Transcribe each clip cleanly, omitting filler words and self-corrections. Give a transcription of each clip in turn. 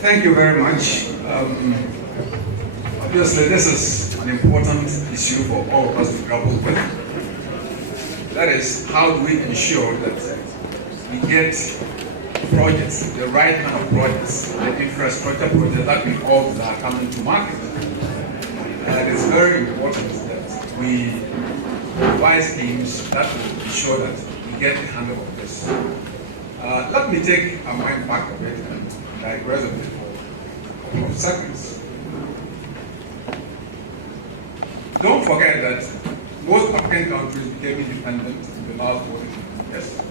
Thank you very much. Obviously, this is an important issue for all of us to grapple with. That is, how do we ensure that we get projects, the right kind of projects, the infrastructure projects that we all are coming to market. And it is very important that we provide schemes that will ensure that we get the handle of this. Let me take a mind back a bit and digress a bit for a couple of seconds. Don't forget that most African countries became independent in the last 40 years.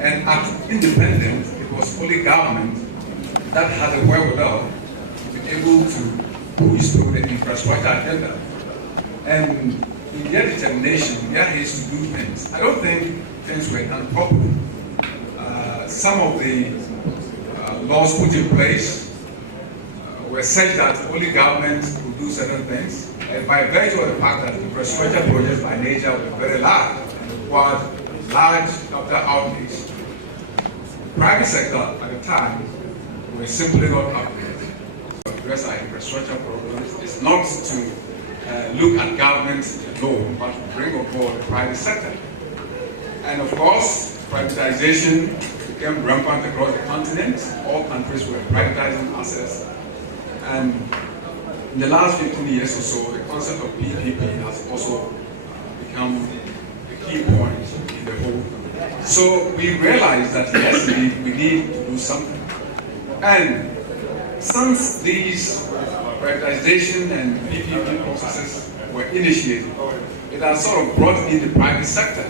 And at independence, it was only government that had the wherewithal to be able to push through the infrastructure agenda. And in their determination, their haste to do things, I don't think things were done properly. Some of the laws put in place were such that only government could do certain things. And by virtue of the fact that infrastructure projects by nature were very large and required large capital outlays, the private sector at the time were simply not up to it. To address our infrastructure problems is not to look at government alone, but to bring on board the private sector. And of course, privatization became rampant across the continent. All countries were privatizing assets. And in the last 15 years or so, the concept of PPP has also become a key point in the whole. So we realized that yes, we need to do something. And since these privatization and PPP processes were initiated, it has sort of brought in the private sector.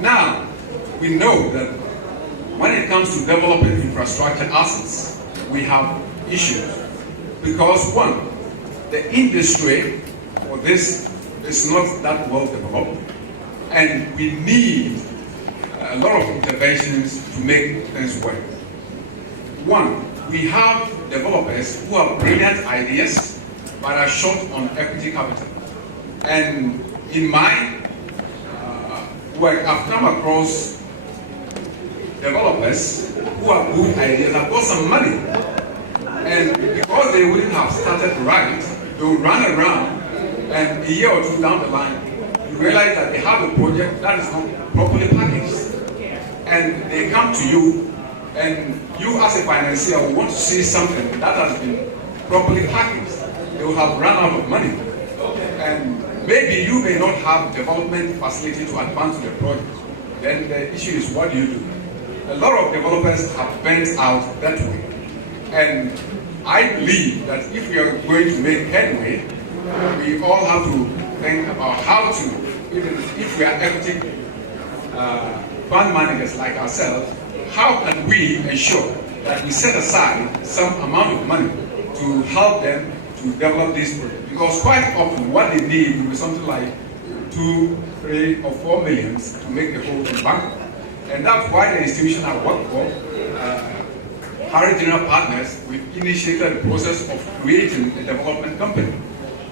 Now, we know that when it comes to developing infrastructure assets, we have issues. Because one, the industry for this is not that well developed, and we need a lot of interventions to make things work. One, we have developers who have brilliant ideas but are short on equity capital. And in my work, I've come across developers who have good ideas, have got some money. And because they wouldn't have started right, they would run around, and a year or two down the line, you realize that they have a project that is not properly packaged. And they come to you, and you as a financier will want to see something that has been properly packaged. They will have run out of money. And maybe you may not have development facility to advance the project. Then the issue is, what do you do? A lot of developers have bent out that way. And I believe that if we are going to make headway, we all have to think about how to, even if we are equity fund managers like ourselves, how can we ensure that we set aside some amount of money to help them to develop these projects? Because quite often what they need will be something like 2, 3, or 4 million to make the whole thing bankrupt. And that's why the institution I work for, Harith General Partners, we initiated the process of creating a development company.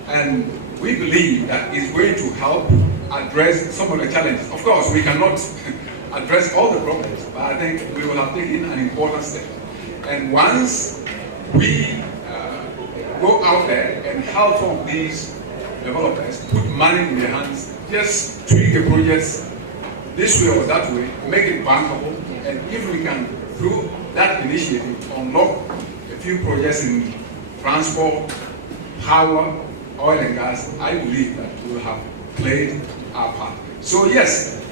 And we believe that it's going to help address some of the challenges. Of course, we cannot address all the problems, but I think we will have taken an important step. And once we go out there and help some of these developers, put money in their hands, just tweak the projects this way or that way, make it bankable, and if we can, through that initiative, unlock a few projects in transport, power, oil and gas, I believe that we will have played our part. So yes,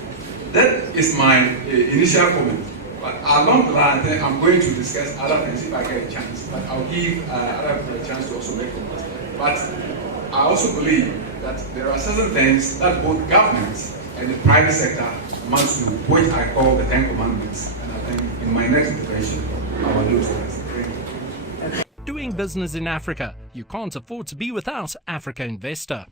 that is my initial comment. But along the line, I'm going to discuss other things if I get a chance. But I'll give other people a chance to also make comments. But I also believe that there are certain things that both governments and the private sector must do, which I call the 10 Commandments. And I think in my next intervention, I will do so. Doing business in Africa, you can't afford to be without Africa Investor.